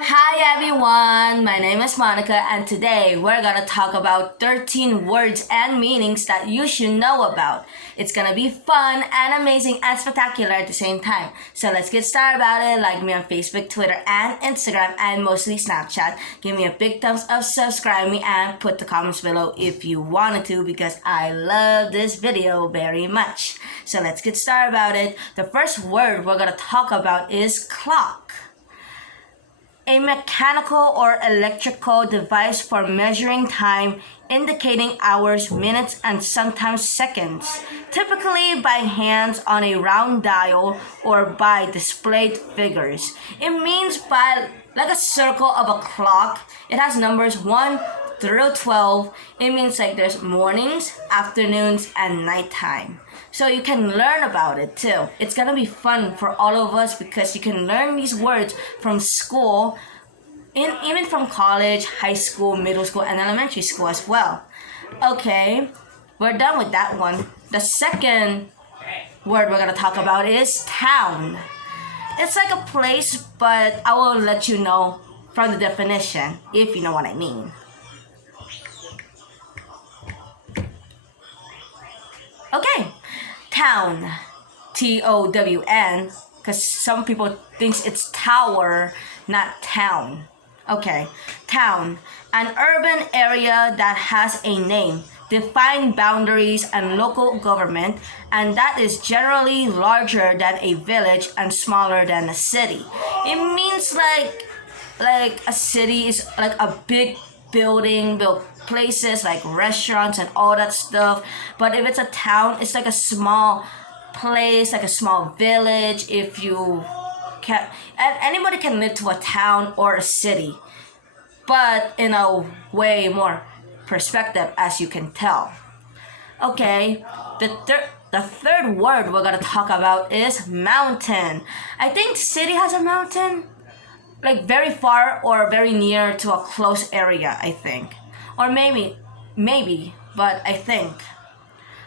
Hi everyone, my name is Monica and today we're gonna talk about 13 words and meanings that you should know about. It's gonna be fun and amazing and spectacular at the same time. So let's get started about it. Like me on Facebook, Twitter, and Instagram, and mostly Snapchat. Give me a big thumbs up, subscribe me, and put the comments below if you wanted to because I love this video very much. So let's get started about it. The first word we're gonna talk about is clock. A mechanical or electrical device for measuring time, indicating hours, minutes, and sometimes seconds, typically by hands on a round dial or by displayed figures. It means by like a circle of a clock. It has numbers 1 through 12. It means like there's mornings, afternoons, and nighttime. So you can learn about it too. It's gonna be fun for all of us because you can learn these words from school, even from college, high school, middle school, and elementary school as well. Okay, we're done with that one. The second word we're gonna talk about is town. It's like a place, but I will let you know from the definition if you know what I mean. Okay, town, Town, because some people think it's tower, not town. Okay, town, an urban area that has a name, defined boundaries and local government, and that is generally larger than a village and smaller than a city. It means like a city is like a big building, built places like restaurants and all that stuff. But if it's a town, it's like a small place, like a small village. If you can, and anybody can live to a town or a city, but in a way more perspective, as you can tell. Okay, the third word we're gonna talk about is mountain. I think city has a mountain, like very far or very near to a close area, I think. Or maybe, but I think.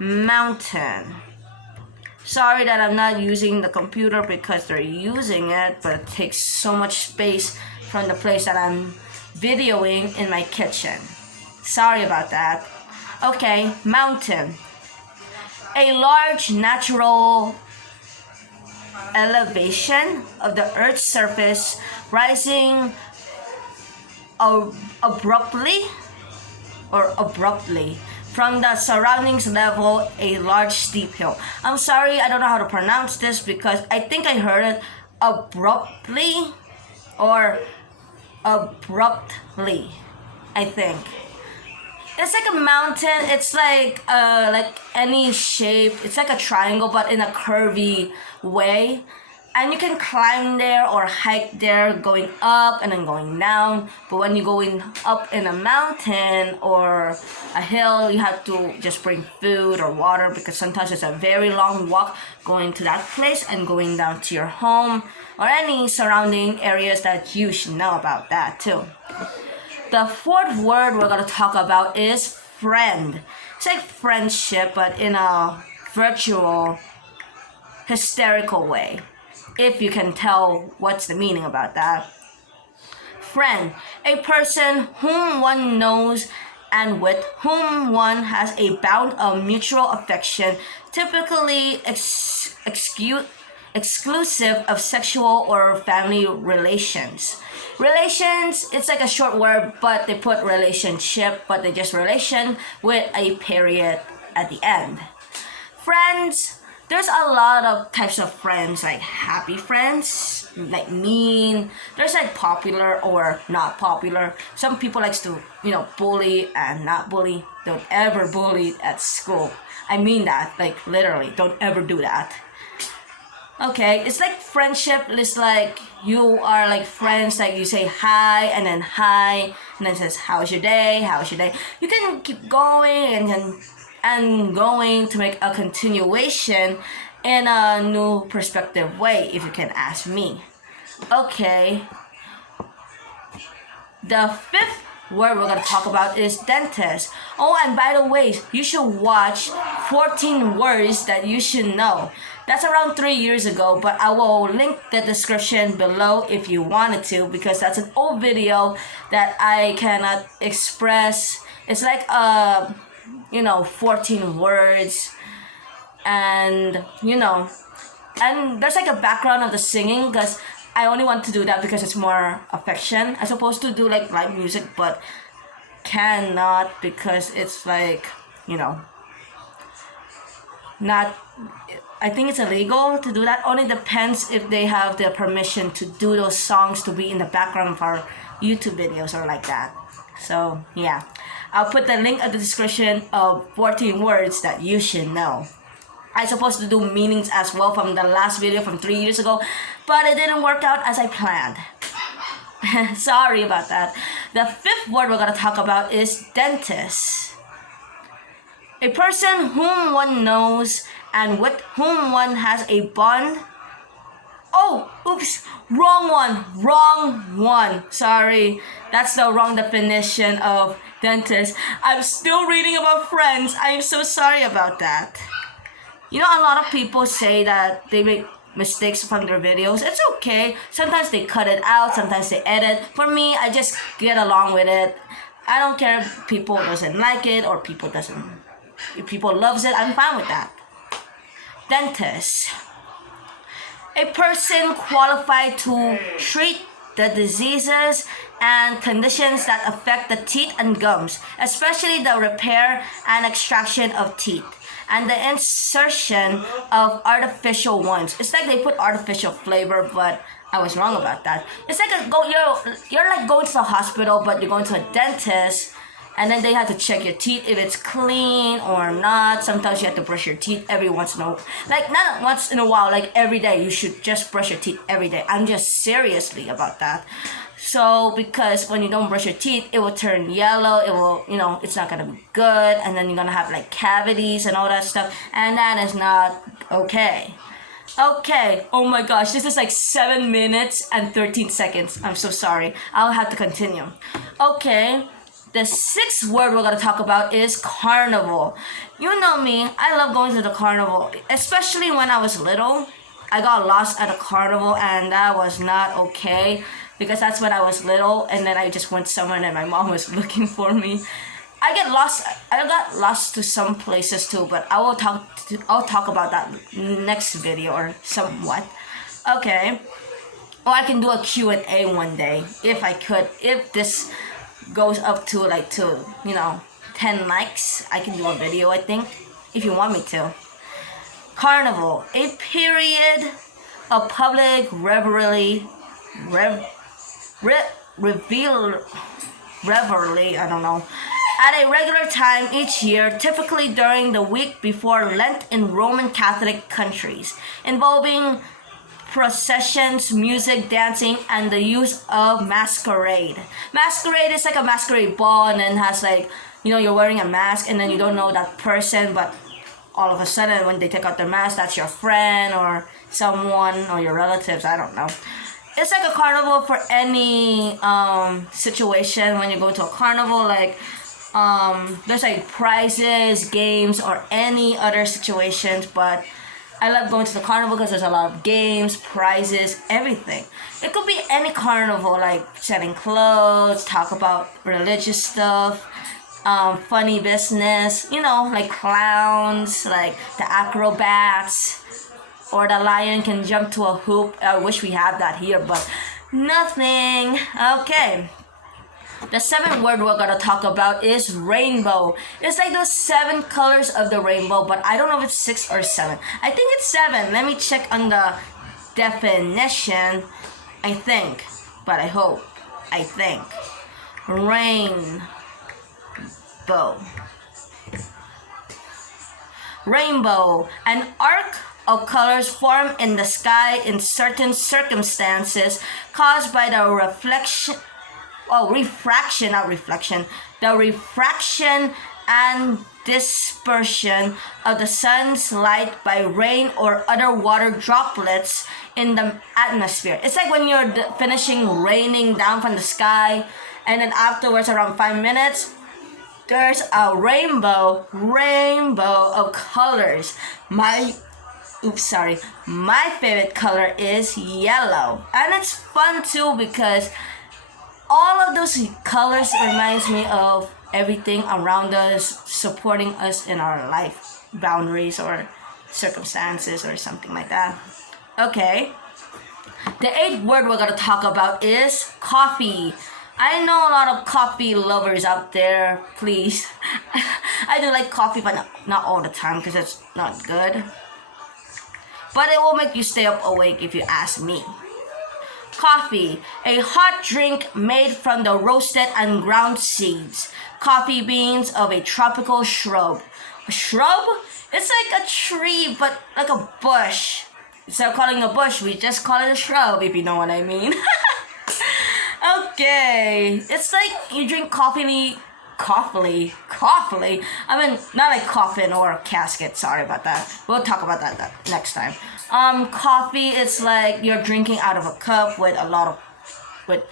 Mountain. Sorry that I'm not using the computer because they're using it, but it takes so much space from the place that I'm videoing in my kitchen. Sorry about that. Okay, mountain. A large natural elevation of the Earth's surface rising abruptly from the surroundings level, a large steep hill. I'm sorry, I don't know how to pronounce this because I think I heard it abruptly or abruptly, I think. It's like a mountain. It's like any shape. It's like a triangle, but in a curvy way. And you can climb there or hike there, going up and then going down. But when you're going up in a mountain or a hill, you have to just bring food or water because sometimes it's a very long walk going to that place and going down to your home or any surrounding areas that you should know about that too. The fourth word we're gonna talk about is friend. It's like friendship, but in a virtual, hysterical way. If you can tell what's the meaning about that. Friend, a person whom one knows and with whom one has a bond of mutual affection, typically exclusive of sexual or family relations. Relations, it's like a short word, but they put relationship, but they just relation with a period at the end. Friends, there's a lot of types of friends, like happy friends, like mean. There's like popular or not popular. Some people likes to, bully and not bully. Don't ever bully at school. I mean that, like literally, don't ever do that. Okay, it's like friendship. It's like you are like friends, like you say hi and then says how's your day? How's your day? You can keep going and going to make a continuation in a new perspective way, if you can ask me. Okay. The fifth word we're gonna talk about is dentist. Oh, and by the way, you should watch 14 words that you should know. That's around 3 years ago, but I will link the description below if you wanted to, because that's an old video that I cannot express. It's like 14 words, and and there's like a background of the singing, because I only want to do that because it's more affection. I'm supposed to do like live music, but cannot because it's like not. I think it's illegal to do that. Only depends if they have the permission to do those songs to be in the background of our YouTube videos or like that. So yeah, I'll put the link in the description of 14 words that you should know. I'm supposed to do meanings as well from the last video from 3 years ago, but it didn't work out as I planned. Sorry about that. The fifth word we're gonna talk about is dentist. A person whom one knows and with whom one has a bond. Oh, oops, wrong one. Sorry, that's the wrong definition of dentist. I'm still reading about Friends. I'm so sorry about that. A lot of people say that they make mistakes from their videos. It's okay. Sometimes they cut it out, sometimes they edit. For me, I just get along with it. I don't care if people doesn't like it or if people loves it, I'm fine with that. Dentist. A person qualified to treat the diseases and conditions that affect the teeth and gums, especially the repair and extraction of teeth and the insertion of artificial ones. It's like they put artificial flavor, but I was wrong about that. It's like you're like going to the hospital, but you're going to a dentist, and then they have to check your teeth if it's clean or not. Sometimes you have to brush your teeth every once in a while. Like not once in a while, like every day. You should just brush your teeth every day. I'm just seriously about that. So because when you don't brush your teeth, it will turn yellow. It will, it's not gonna be good, and then you're gonna have like cavities and all that stuff, and that is not okay. Okay, oh my gosh, this is like 7 minutes and 13 seconds. I'm so sorry. I'll have to continue. Okay. The sixth word we're going to talk about is carnival. You know me, I love going to the carnival, especially when I was little. I got lost at a carnival, and that was not okay because that's when I was little, and then I just went somewhere and my mom was looking for me. I got lost to some places too, but I'll talk about that next video or somewhat. Okay. Or I can do a Q&A one day if I could. If this goes up to 10 likes, I can do a video, I think, if you want me to. Carnival, a period of public revelry, I don't know, at a regular time each year, typically during the week before Lent in Roman Catholic countries, involving processions, music, dancing, and the use of masquerade. Masquerade is like a masquerade ball, and then has you're wearing a mask, and then you don't know that person, but all of a sudden when they take out their mask, that's your friend or someone or your relatives, I don't know. It's like a carnival for any situation. When you go to a carnival, there's like prizes, games, or any other situations, but I love going to the carnival because there's a lot of games, prizes, everything. It could be any carnival, like selling clothes, talk about religious stuff, funny business, like clowns, like the acrobats, or the lion can jump to a hoop. I wish we had that here, but nothing. Okay. The seventh word we're gonna talk about is rainbow. It's like those 7 colors of the rainbow, but I don't know if it's 6 or 7. I think it's 7. Let me check on the definition. I think, but I hope. I think. Rainbow. Rainbow, an arc of colors formed in the sky in certain circumstances caused by the refraction and dispersion of the sun's light by rain or other water droplets in the atmosphere. It's like when you're finishing raining down from the sky, And then afterwards, around 5 minutes, there's a rainbow of colors. My favorite color is yellow. And it's fun too because all of those colors reminds me of everything around us, supporting us in our life boundaries or circumstances or something like that. Okay. The 8th word we're gonna talk about is coffee. I know a lot of coffee lovers out there. Please, I do like coffee, but not all the time because it's not good. But it will make you stay up awake if you ask me. Coffee, a hot drink made from the roasted and ground seeds, coffee beans of a tropical shrub. A shrub? It's like a tree, but like a bush. Instead of calling it a bush, we just call it a shrub, if you know what I mean. Okay, it's like you drink coffee. I mean, not like coffin or casket. Sorry about that. We'll talk about that next time. Coffee. It's like you're drinking out of a cup with with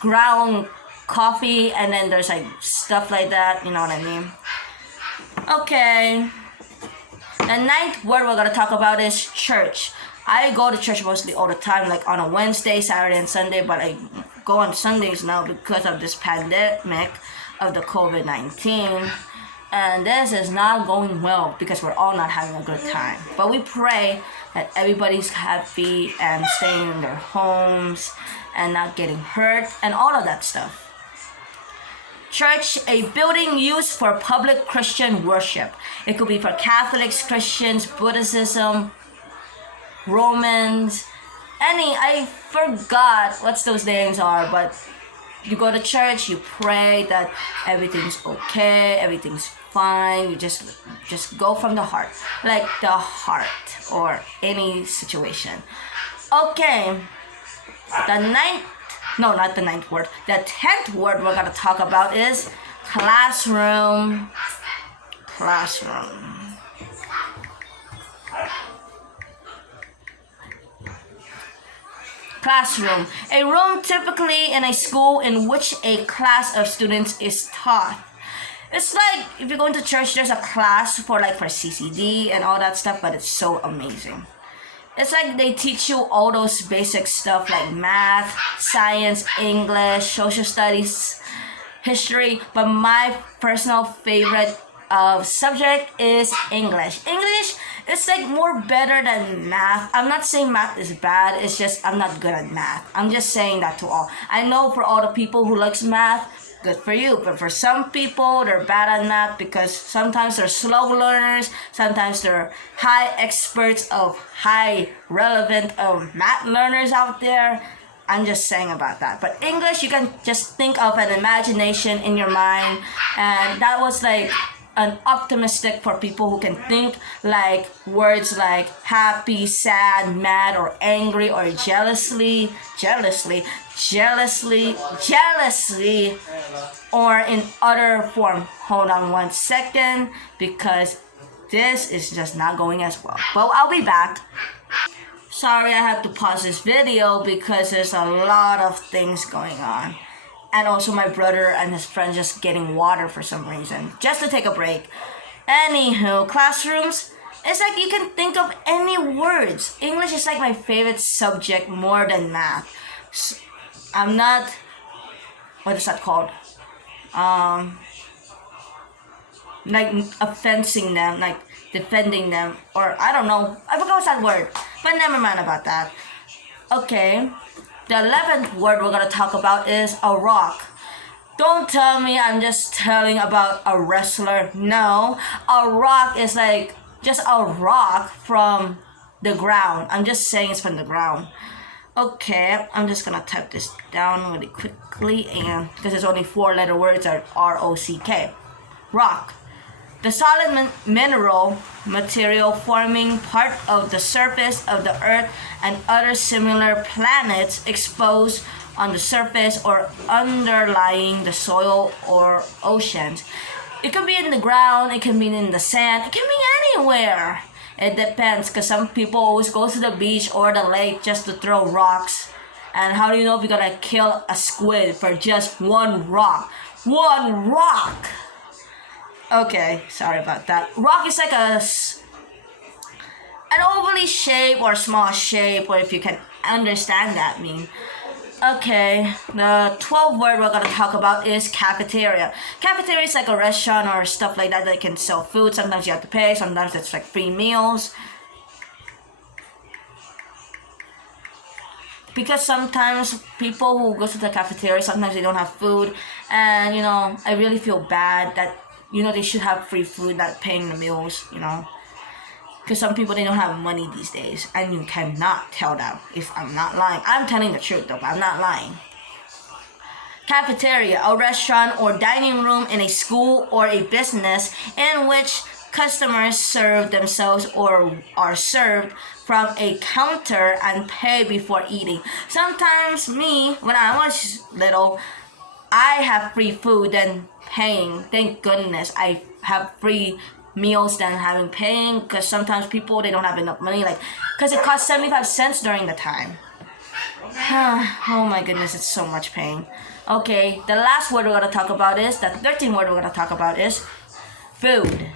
ground coffee, and then there's like stuff like that. You know what I mean? Okay. The 9th word we're gonna talk about is church. I go to church mostly all the time, like on a Wednesday, Saturday, and Sunday, but I go on Sundays now because of this pandemic of the COVID-19. And this is not going well because we're all not having a good time. But we pray that everybody's happy and staying in their homes and not getting hurt and all of that stuff. Church, a building used for public Christian worship. It could be for Catholics, Christians, Buddhism, Romans, I forgot what those names are, but you go to church, you pray that everything's okay, everything's fine, you just go from the heart, like the heart or any situation. Okay, not the 9th word, the 10th word we're gonna talk about is classroom. Classroom, a room typically in a school in which a class of students is taught. It's like if you're going to church, there's a class for CCD and all that stuff, but it's so amazing. It's like they teach you all those basic stuff like math, science, English, social studies, history, but my personal favorite subject is English. English is like more better than math. I'm not saying math is bad, it's just I'm not good at math. I'm just saying that to all. I know for all the people who likes math, good for you. But for some people, they're bad at math because sometimes they're slow learners, sometimes they're high experts of high relevant math learners out there. I'm just saying about that. But English, you can just think of an imagination in your mind, and that was like an optimistic for people who can think like words like happy, sad, mad, or angry, or jealously, or in other form. Hold on 1 second because this is just not going as well. But I'll be back. Sorry, I have to pause this video because there's a lot of things going on. And also my brother and his friend just getting water for some reason, just to take a break. Anywho, classrooms, it's like you can think of any words. English is like my favorite subject more than math. I'm not, what is that called? Like offending them, like defending them, or I don't know. I forgot what's that word, but never mind about that. Okay. The 11th word we're gonna talk about is a rock. Don't tell me I'm just telling about a wrestler. No, a rock is like just a rock from the ground. I'm just saying it's from the ground. Okay, I'm just gonna type this down really quickly, and because there's only 4-letter words are R-O-C-K. Rock. The solid mineral material forming part of the surface of the Earth and other similar planets exposed on the surface or underlying the soil or oceans. It can be in the ground, it can be in the sand, it can be anywhere. It depends because some people always go to the beach or the lake just to throw rocks And how do you know if you're gonna kill a squid for just one rock? One rock! Okay, sorry about that. Rock is like an overly shape or small shape, or if you can understand that mean. Okay, the 12th word we're gonna talk about is cafeteria. Cafeteria is like a restaurant or stuff like that that can sell food. Sometimes you have to pay, sometimes it's like free meals. Because sometimes people who go to the cafeteria, sometimes they don't have food. And, I really feel bad that, they should have free food, not paying the meals, Because some people, they don't have money these days. And you cannot tell them if I'm not lying. I'm telling the truth though, but I'm not lying. Cafeteria, a restaurant or dining room in a school or a business in which customers serve themselves or are served from a counter and pay before eating. Sometimes me, when I was little, I have free food than paying. Thank goodness I have free meals than having paying, because sometimes people, they don't have enough money, because it costs 75 cents during the time. Oh my goodness, it's so much pain. Okay, the last word we're gonna talk about is, the 13th word we're gonna talk about is food.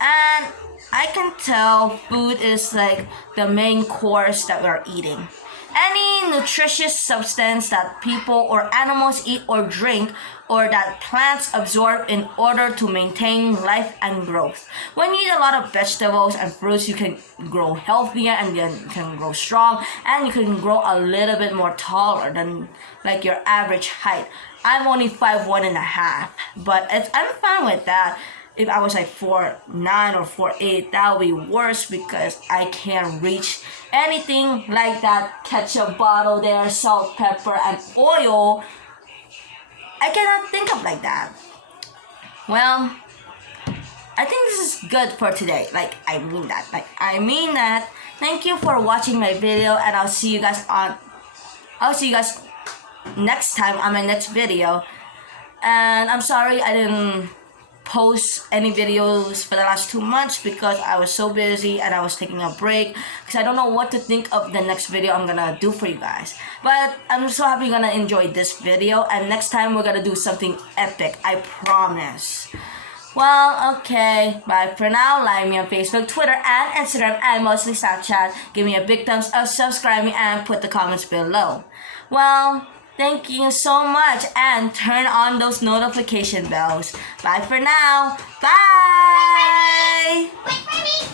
And I can tell food is like the main course that we're eating. Any nutritious substance that people or animals eat or drink, or that plants absorb in order to maintain life and growth. When you eat a lot of vegetables and fruits, you can grow healthier and you can grow strong, and you can grow a little bit more taller than like your average height. I'm only 5'1.5", but I'm fine with that. If I was like 4'9" or 4'8", that would be worse, because I can't reach anything like that ketchup bottle there, salt, pepper, and oil. I cannot think of like that. Well, I think this is good for today. I mean that. Thank you for watching my video, and I'll see you guys next time on my next video. And I'm sorry I didn't post any videos for the last 2 months, because I was so busy and I was taking a break, because I don't know what to think of the next video I'm gonna do for you guys. But I'm so happy you're gonna enjoy this video, and next time we're gonna do something epic, I promise. Well, okay, bye for now. Like me on Facebook, Twitter, and Instagram, and mostly Snapchat. Give me a big thumbs up, subscribe me, and put the comments below. Well, thank you so much, and turn on those notification bells. Bye for now. Bye! Wait for me!